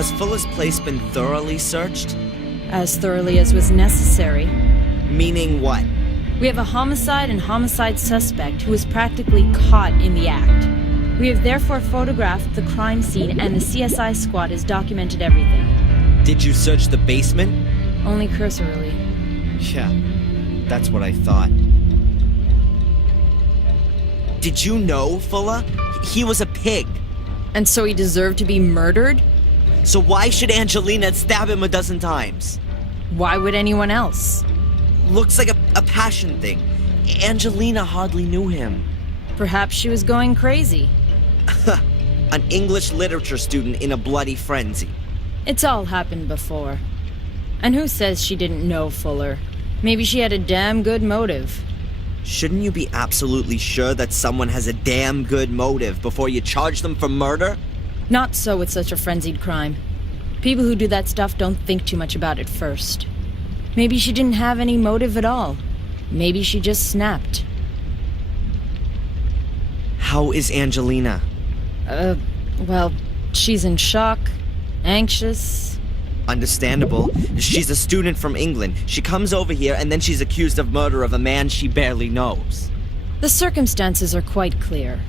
Has Fuller's place been thoroughly searched? As thoroughly as was necessary. Meaning what? We have a homicide and homicide suspect who was practically caught in the act. We have therefore photographed the crime scene and the CSI squad has documented everything. Did you search the basement? Only cursorily. Yeah, that's what I thought. Did you know, Fuller? He was a pig. And so he deserved to be murdered? So why should Angelina stab him a dozen times? Why would anyone else? Looks like a passion thing. Angelina hardly knew him. Perhaps she was going crazy. An English literature student in a bloody frenzy. It's all happened before. And who says she didn't know Fuller? Maybe she had a damn good motive. Shouldn't you be absolutely sure that someone has a damn good motive before you charge them for murder? Not so with such a frenzied crime. People who do that stuff don't think too much about it first. Maybe she didn't have any motive at all. Maybe she just snapped. How is Angelina? Well, she's in shock, anxious. Understandable. She's a student from England. She comes over here and then she's accused of murder of a man she barely knows. The circumstances are quite clear.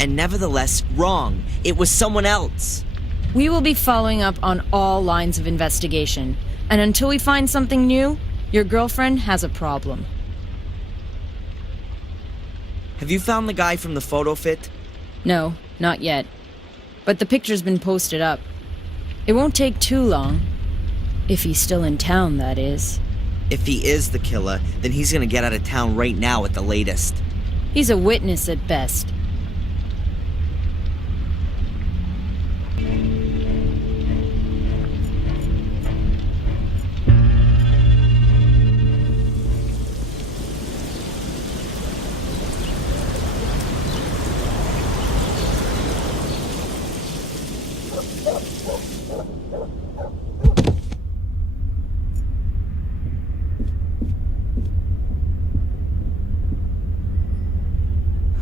And nevertheless, wrong. It was someone else. We will be following up on all lines of investigation. And until we find something new, your girlfriend has a problem. Have you found the guy from the photo fit? No, not yet. But the picture's been posted up. It won't take too long. If he's still in town, that is. If he is the killer, then he's gonna get out of town right now at the latest. He's a witness at best.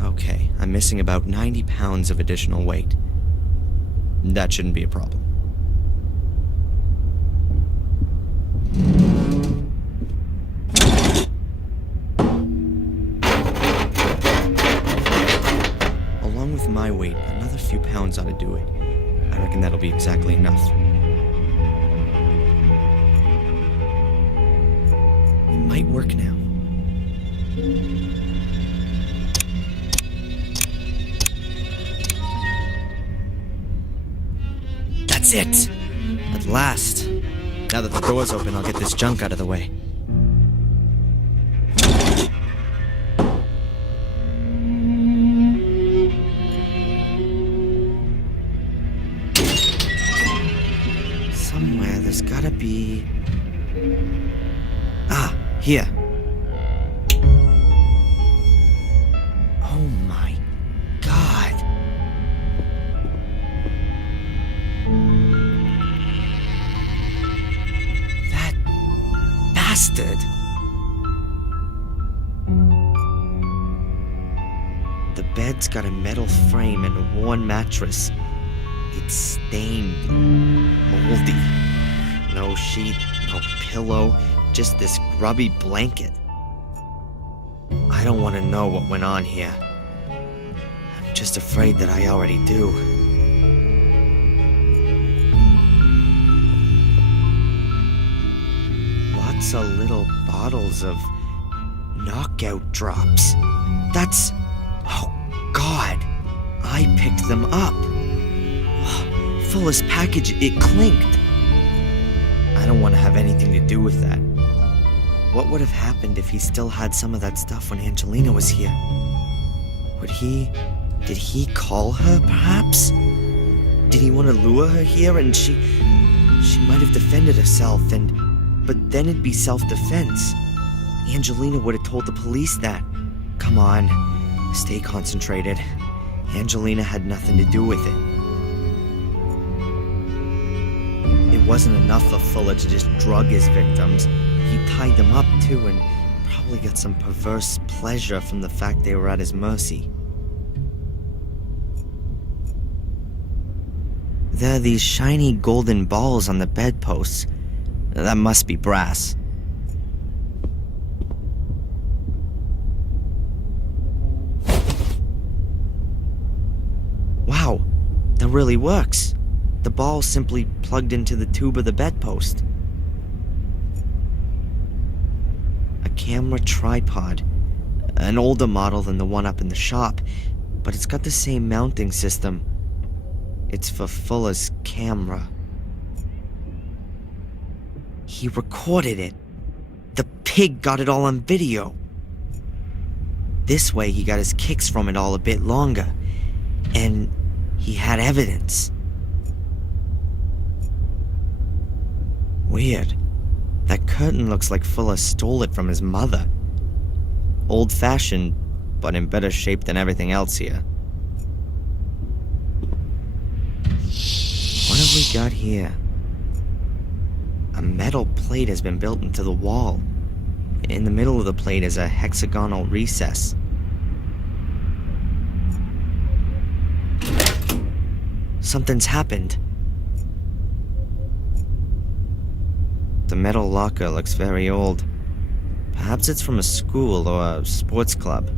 Okay, I'm missing about 90 pounds of additional weight. That shouldn't be a problem. Along with my weight, another few pounds ought to do it. I reckon that'll be exactly enough. It might work now. That's it! At last. Now that the door's open, I'll get this junk out of the way. Somewhere there's gotta be... Ah, here. Oh my God. That bastard. The bed's got a metal frame and a worn mattress. It's stained, moldy. No sheet, no pillow, just this grubby blanket. I don't want to know what went on here. I'm just afraid that I already do. Lots of little bottles of knockout drops. That's... Oh, God. I picked them up. Fuller's package, it clinked. I don't want to have anything to do with that. What would have happened if he still had some of that stuff when Angelina was here? Did he call her, perhaps? Did he want to lure her here and she might have defended herself but then it'd be self-defense. Angelina would have told the police that. Come on, stay concentrated. Angelina had nothing to do with it. It wasn't enough for Fuller to just drug his victims. He tied them up too and probably got some perverse pleasure from the fact they were at his mercy. There are these shiny golden balls on the bedposts. That must be brass. Wow, that really works. The ball simply plugged into the tube of the bedpost. A camera tripod. An older model than the one up in the shop, but it's got the same mounting system. It's for Fuller's camera. He recorded it. The pig got it all on video. This way he got his kicks from it all a bit longer. And he had evidence. Weird. That curtain looks like Fuller stole it from his mother. Old-fashioned, but in better shape than everything else here. What have we got here? A metal plate has been built into the wall. In the middle of the plate is a hexagonal recess. Something's happened. The metal locker looks very old. Perhaps it's from a school or a sports club.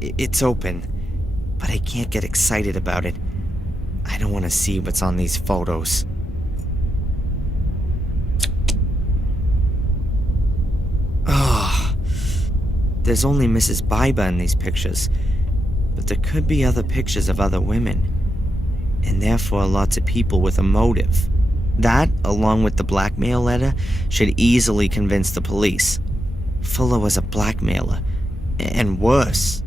It's open, but I can't get excited about it. I don't want to see what's on these photos. There's only Mrs. Biber in these pictures, but there could be other pictures of other women, and therefore lots of people with a motive. That, along with the blackmail letter, should easily convince the police. Fuller was a blackmailer, and worse,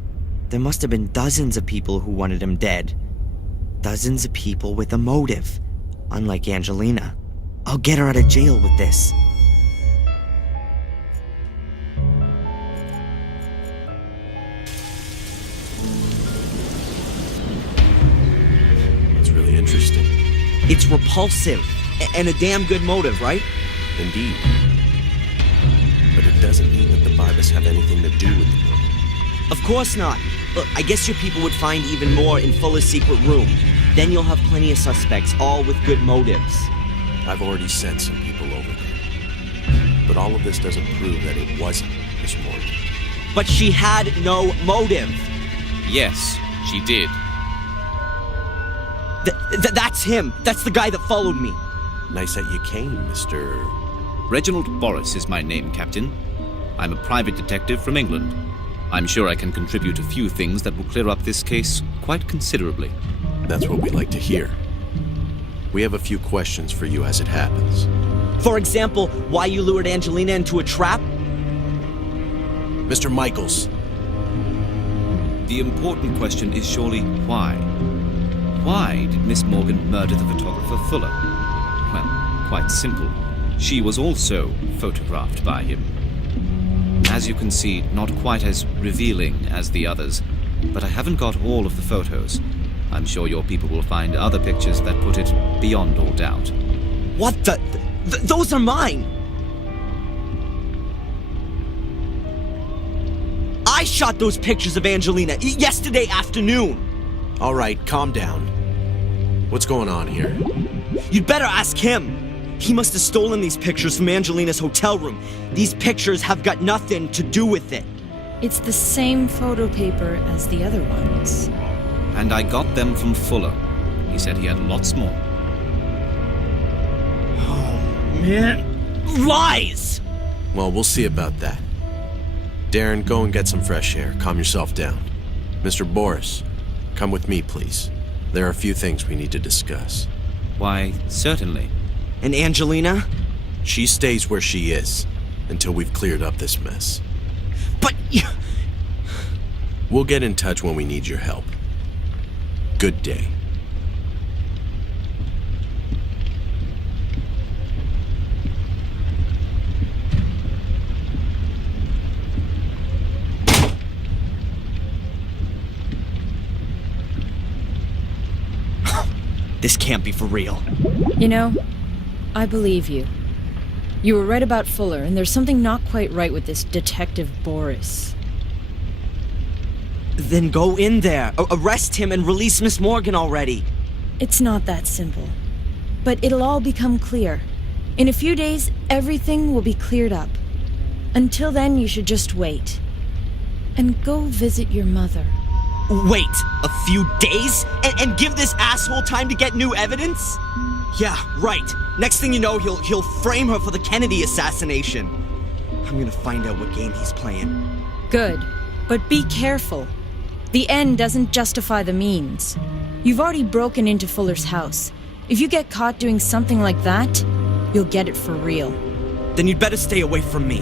there must have been dozens of people who wanted him dead. Dozens of people with a motive, unlike Angelina. I'll get her out of jail with this. Interesting. It's repulsive, and a damn good motive, right? Indeed. But it doesn't mean that the Bibers have anything to do with the murder. Of course not. Look, I guess your people would find even more in Fuller's secret room. Then you'll have plenty of suspects, all with good motives. I've already sent some people over there. But all of this doesn't prove that it wasn't Miss Morgan. But she had no motive. Yes, she did. That's him. That's the guy that followed me. Nice that you came, Mr. Reginald Borris is my name, Captain. I'm a private detective from England. I'm sure I can contribute a few things that will clear up this case quite considerably. That's what we like to hear. We have a few questions for you as it happens. For example, why you lured Angelina into a trap? Mr. Michaels. The important question is surely why? Why did Miss Morgan murder the photographer Fuller? Well, quite simple. She was also photographed by him. As you can see, not quite as revealing as the others, but I haven't got all of the photos. I'm sure your people will find other pictures that put it beyond all doubt. What the? Those are mine! I shot those pictures of Angelina yesterday afternoon! All right, calm down. What's going on here? You'd better ask him. He must have stolen these pictures from Angelina's hotel room. These pictures have got nothing to do with it. It's the same photo paper as the other ones. And I got them from Fuller. He said he had lots more. Oh, man. Lies! Well, we'll see about that. Darren, go and get some fresh air. Calm yourself down. Mr. Borris, come with me, please. There are a few things we need to discuss. Why, certainly. And Angelina? She stays where she is until we've cleared up this mess. But... We'll get in touch when we need your help. Good day. This can't be for real. You know, I believe you. You were right about Fuller, and there's something not quite right with this Detective Borris. Then go in there, arrest him, and release Miss Morgan already. It's not that simple. But it'll all become clear. In a few days, everything will be cleared up. Until then, you should just wait. And go visit your mother. Wait a few days? And give this asshole time to get new evidence? Yeah, right. Next thing you know, he'll frame her for the Kennedy assassination. I'm gonna find out what game he's playing. Good. But be careful. The end doesn't justify the means. You've already broken into Fuller's house. If you get caught doing something like that, you'll get it for real. Then you'd better stay away from me.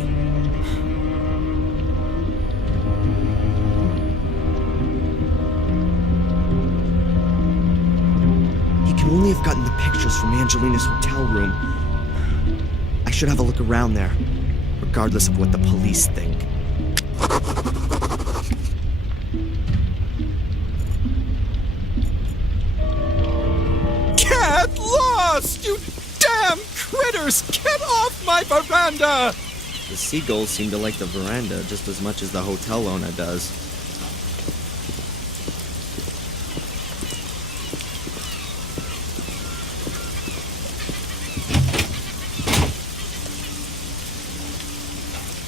He can only have gotten the pictures from Angelina's hotel room. I should have a look around there, regardless of what the police think. Get lost, you damn critters! Get off my veranda! The seagulls seem to like the veranda just as much as the hotel owner does.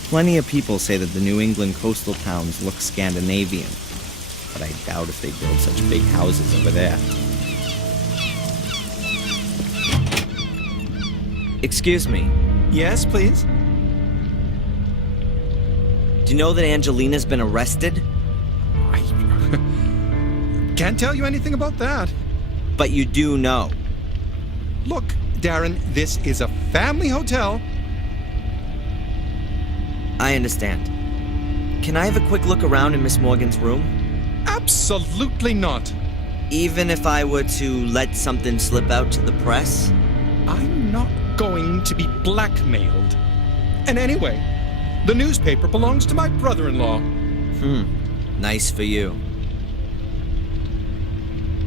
Plenty of people say that the New England coastal towns look Scandinavian, but I doubt if they build such big houses over there. Excuse me. Yes, please? Do you know that Angelina's been arrested? I can't tell you anything about that. But you do know. Look, Darren, this is a family hotel. I understand. Can I have a quick look around in Miss Morgan's room? Absolutely not. Even if I were to let something slip out to the press? I'm not going to be blackmailed. And anyway, the newspaper belongs to my brother-in-law. Nice for you.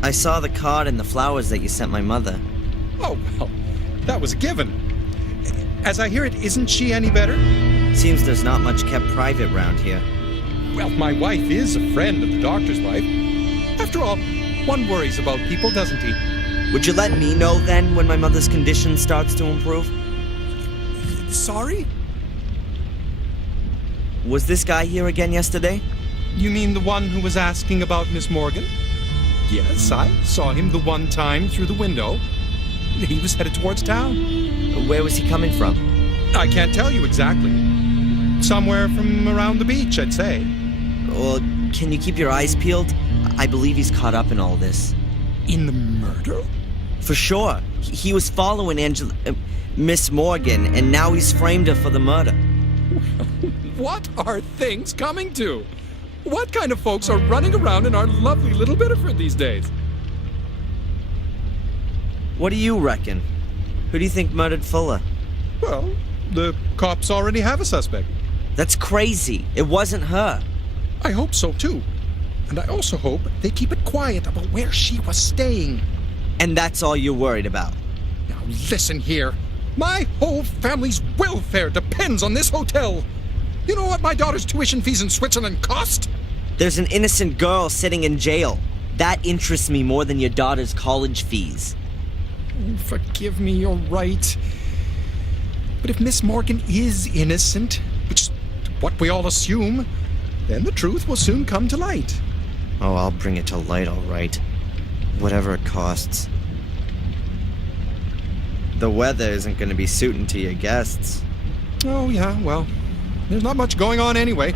I saw the card and the flowers that you sent my mother. Oh, well, that was a given. As I hear it, isn't she any better? Seems there's not much kept private round here. Well, my wife is a friend of the doctor's wife. After all, one worries about people, doesn't he? Would you let me know then when my mother's condition starts to improve? Sorry? Was this guy here again yesterday? You mean the one who was asking about Miss Morgan? Yes, I saw him the one time through the window. He was headed towards town. Where was he coming from? I can't tell you exactly. Somewhere from around the beach, I'd say. Well, can you keep your eyes peeled? I believe he's caught up in all this. In the murder? For sure. He was following Miss Morgan, and now he's framed her for the murder. What are things coming to? What kind of folks are running around in our lovely little Biddeford these days? What do you reckon? Who do you think murdered Fuller? Well, the cops already have a suspect. That's crazy. It wasn't her. I hope so, too. And I also hope they keep it quiet about where she was staying. And that's all you're worried about? Now listen here. My whole family's welfare depends on this hotel. You know what my daughter's tuition fees in Switzerland cost? There's an innocent girl sitting in jail. That interests me more than your daughter's college fees. Oh, forgive me, you're right. But if Miss Morgan is innocent, which is what we all assume, then the truth will soon come to light. Oh, I'll bring it to light, all right. Whatever it costs. The weather isn't going to be suiting to your guests. Oh, yeah, well, there's not much going on anyway.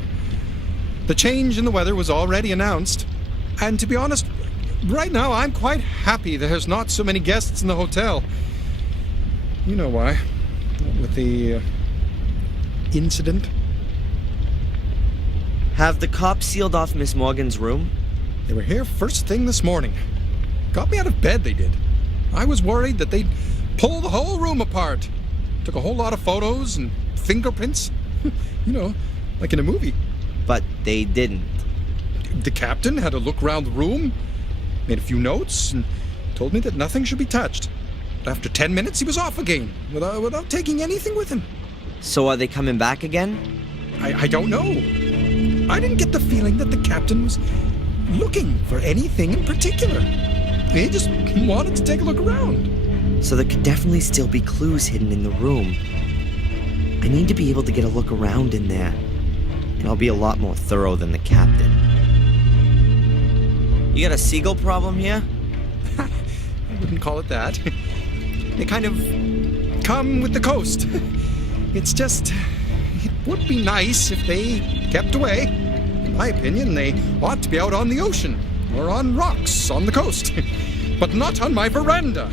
The change in the weather was already announced. And to be honest, right now I'm quite happy there's not so many guests in the hotel. You know why. With the incident. Have the cops sealed off Miss Morgan's room? They were here first thing this morning. Got me out of bed, they did. I was worried that they'd pull the whole room apart. Took a whole lot of photos and fingerprints. You know, like in a movie. But they didn't. The captain had a look around the room, made a few notes, and told me that nothing should be touched. After 10 minutes, he was off again, without taking anything with him. So are they coming back again? I don't know. I didn't get the feeling that the captain was looking for anything in particular. He just wanted to take a look around. So there could definitely still be clues hidden in the room. I need to be able to get a look around in there. And I'll be a lot more thorough than the captain. You got a seagull problem here? I wouldn't call it that. They kind of come with the coast. It's just, it would be nice if they kept away. In my opinion, they ought to be out on the ocean or on rocks on the coast, but not on my veranda.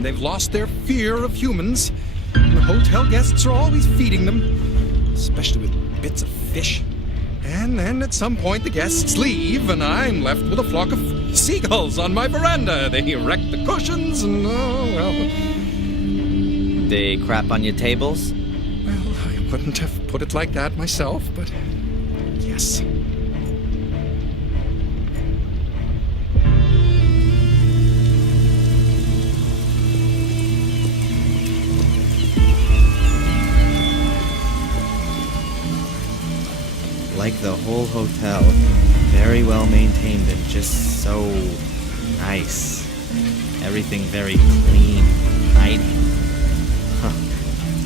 They've lost their fear of humans. The hotel guests are always feeding them, especially with bits of fish. And then at some point the guests leave, and I'm left with a flock of seagulls on my veranda. They wreck the cushions, and oh, well. They crap on your tables? Well, I wouldn't have put it like that myself, but yes. Like the whole hotel. Very well maintained and just so nice. Everything very clean, tidy. Huh.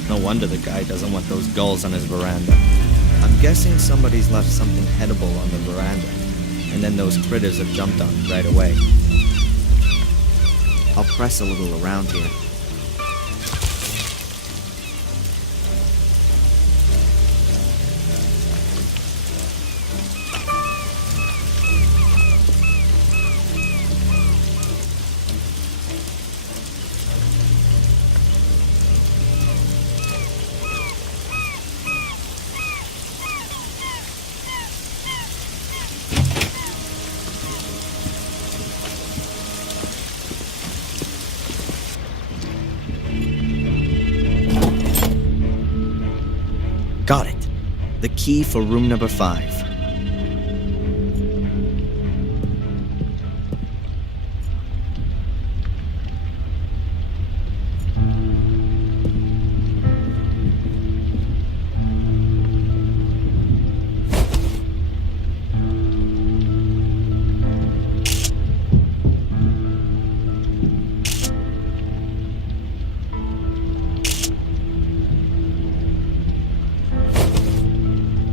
No wonder the guy doesn't want those gulls on his veranda. I'm guessing somebody's left something edible on the veranda, and then those critters have jumped on it right away. I'll press a little around here. Got it. The key for room number 5.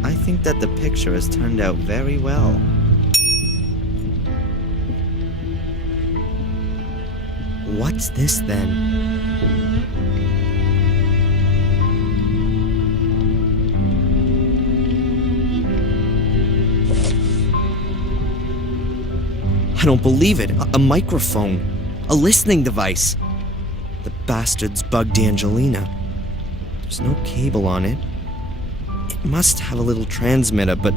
I think that the picture has turned out very well. What's this then? I don't believe it. A microphone. A listening device. The bastards bugged Angelina. There's no cable on it. It must have a little transmitter, but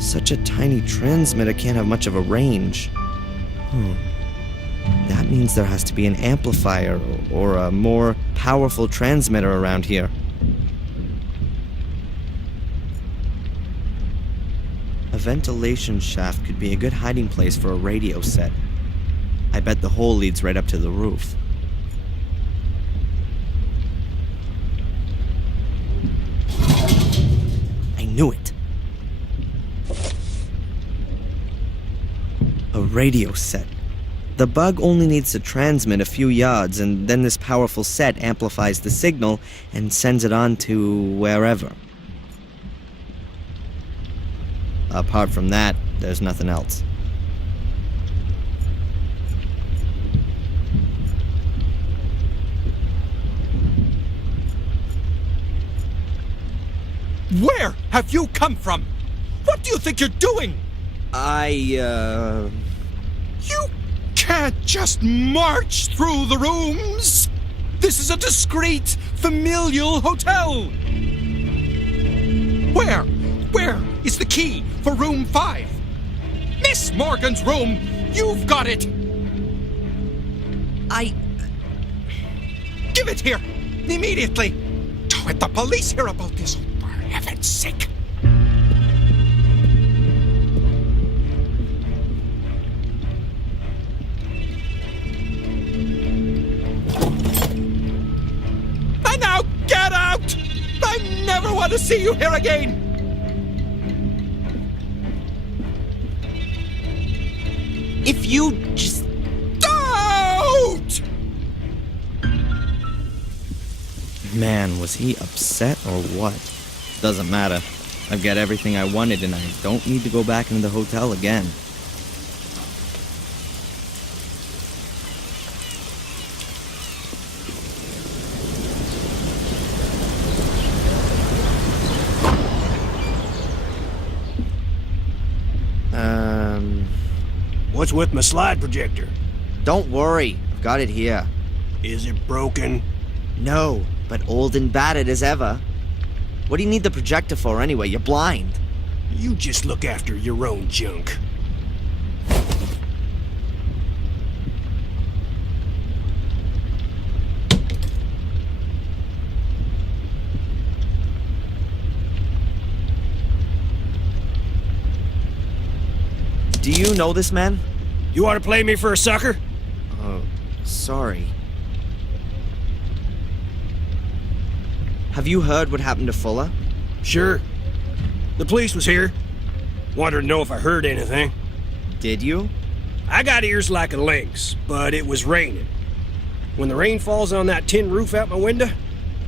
such a tiny transmitter can't have much of a range. That means there has to be an amplifier or a more powerful transmitter around here. A ventilation shaft could be a good hiding place for a radio set. I bet the hole leads right up to the roof. I knew it. A radio set. The bug only needs to transmit a few yards, and then this powerful set amplifies the signal and sends it on to wherever. Apart from that, there's nothing else. Where have you come from? What do you think you're doing? You can't just march through the rooms. This is a discreet, familial hotel. Where is the key for room 5? Miss Morgan's room. You've got it. Give it here. Immediately. Don't let the police hear about this. For heaven's sake. And now get out! I never want to see you here again! If you just... Don't! Man, was he upset or what? Doesn't matter. I've got everything I wanted and I don't need to go back into the hotel again. What's with my slide projector? Don't worry, I've got it here. Is it broken? No, but old and battered as ever. What do you need the projector for anyway? You're blind. You just look after your own junk. Do you know this man? You want to play me for a sucker? Oh, sorry. Have you heard what happened to Fuller? Sure. The police was here. Wanted to know if I heard anything. Did you? I got ears like a lynx, but it was raining. When the rain falls on that tin roof out my window,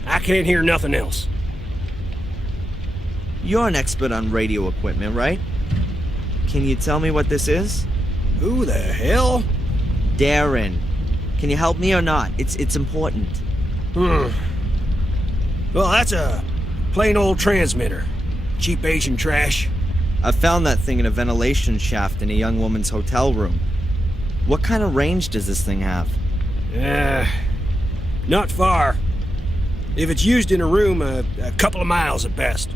I can't hear nothing else. You're an expert on radio equipment, right? Can you tell me what this is? Who the hell? Darren. Can you help me or not? It's important. Well, that's a plain old transmitter. Cheap Asian trash. I found that thing in a ventilation shaft in a young woman's hotel room. What kind of range does this thing have? Not far. If it's used in a room, a couple of miles at best.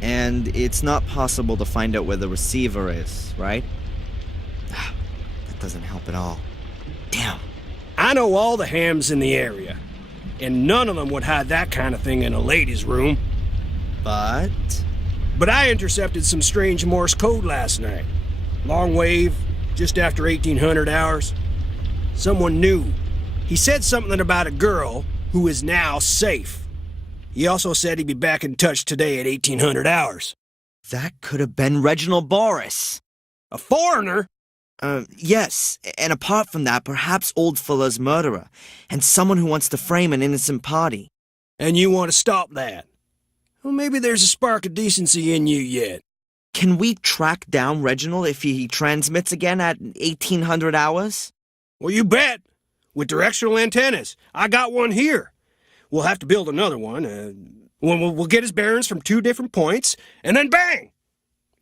And it's not possible to find out where the receiver is, right? That doesn't help at all. Damn. I know all the hams in the area, and none of them would hide that kind of thing in a ladies' room. But I intercepted some strange Morse code last night. Long wave, just after 1800 hours. Someone knew. He said something about a girl who is now safe. He also said he'd be back in touch today at 1800 hours. that could have been Reginald Borris. A foreigner? Yes, and apart from that, perhaps Old Fuller's murderer, and someone who wants to frame an innocent party. And you want to stop that? Well, maybe there's a spark of decency in you yet. Can we track down Reginald if he transmits again at 1800 hours? Well, you bet. With directional antennas. I got one here. We'll have to build another one. We'll get his bearings from 2 different points, and then bang!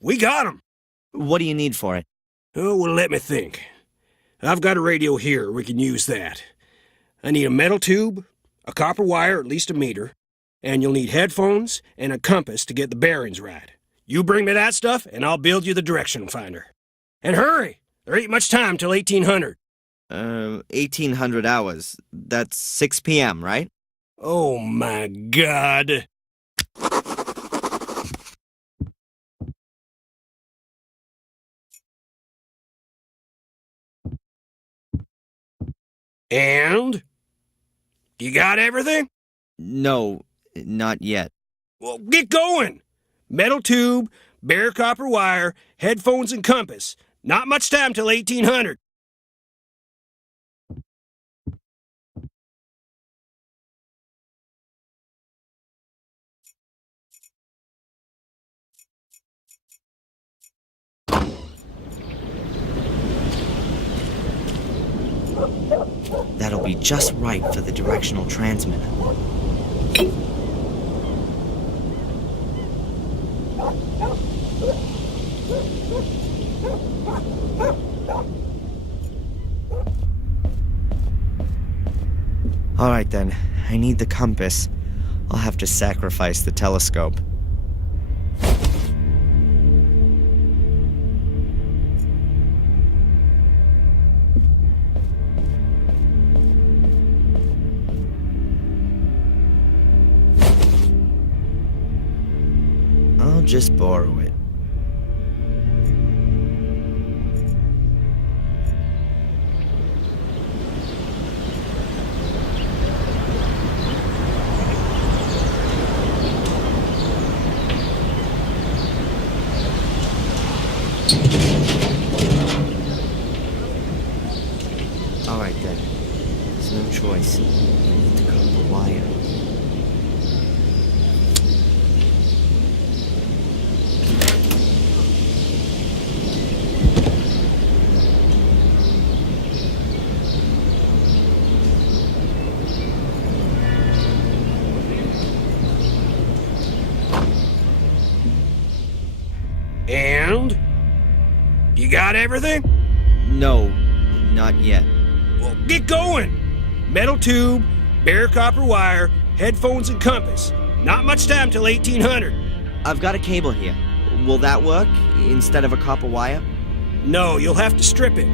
We got him. What do you need for it? Oh, well, let me think. I've got a radio here. We can use that. I need a metal tube, a copper wire, at least a meter, and you'll need headphones and a compass to get the bearings right. You bring me that stuff, and I'll build you the direction finder. And hurry! There ain't much time till 1800. 1800 hours. That's 6 p.m., right? Oh, my God. And? You got everything? No, not yet. Well, get going. Metal tube, bare copper wire, headphones and compass. Not much time till 1800. That'll be just right for the directional transmitter. All right then, I need the compass. I'll have to sacrifice the telescope. I'll just borrow it. got everything? No, not yet. Well, get going. Metal tube, bare copper wire, headphones and compass. Not much time till 1800. I've got a cable here. Will that work instead of a copper wire? No, you'll have to strip it.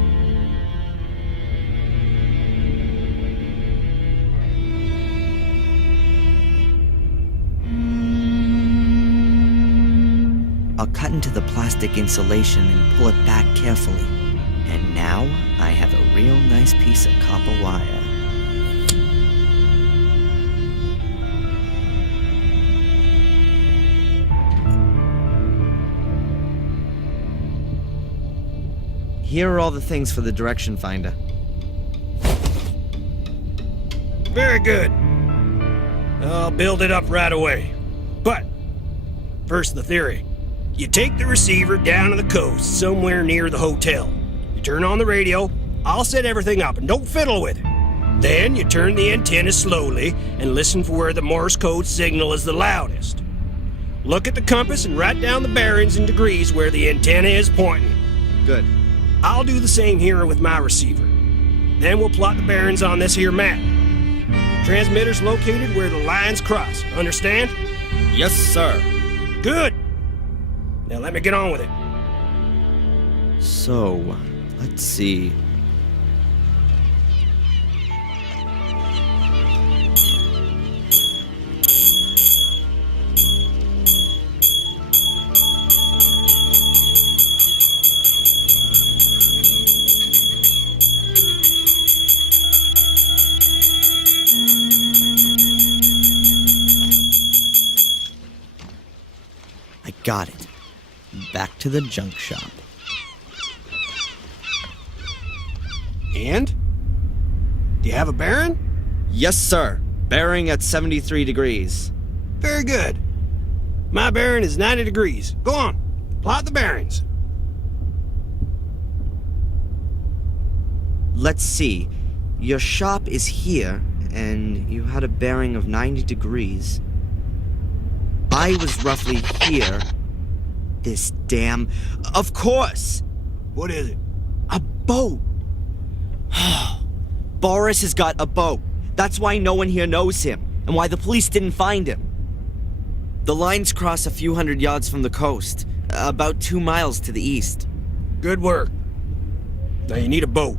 I'll cut into the plastic insulation and pull it back carefully. And now I have a real nice piece of copper wire. Here are all the things for the direction finder. Very good. I'll build it up right away. But, first the theory. You take the receiver down to the coast, somewhere near the hotel. You turn on the radio, I'll set everything up, and don't fiddle with it. Then you turn the antenna slowly and listen for where the Morse code signal is the loudest. Look at the compass and write down the bearings and degrees where the antenna is pointing. Good. I'll do the same here with my receiver. Then we'll plot the bearings on this here map. Transmitter's located where the lines cross. Understand? Yes, sir. Good. Now let me get on with it. So, let's see. I got it. Back to the junk shop. And? Do you have a bearing? Yes, sir. Bearing at 73 degrees. Very good. My bearing is 90 degrees. Go on. Plot the bearings. Let's see. Your shop is here, and you had a bearing of 90 degrees. I was roughly here. This damn... Of course! What is it? A boat! Borris has got a boat. That's why no one here knows him, and why the police didn't find him. The lines cross a few hundred yards from the coast, about 2 miles to the east. Good work. Now you need a boat.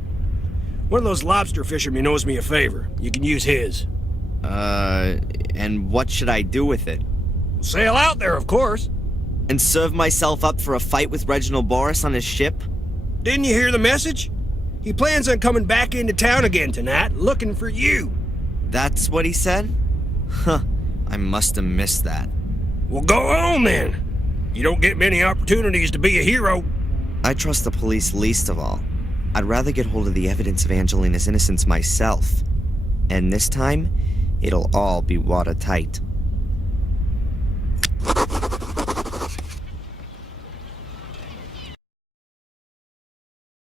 One of those lobster fishermen owes me a favor. You can use his. And what should I do with it? Sail out there, of course. And serve myself up for a fight with Reginald Borris on his ship? Didn't you hear the message? He plans on coming back into town again tonight, looking for you. That's what he said? Huh, I must have missed that. Well, go on then. You don't get many opportunities to be a hero. I trust the police least of all. I'd rather get hold of the evidence of Angelina's innocence myself. And this time, it'll all be watertight.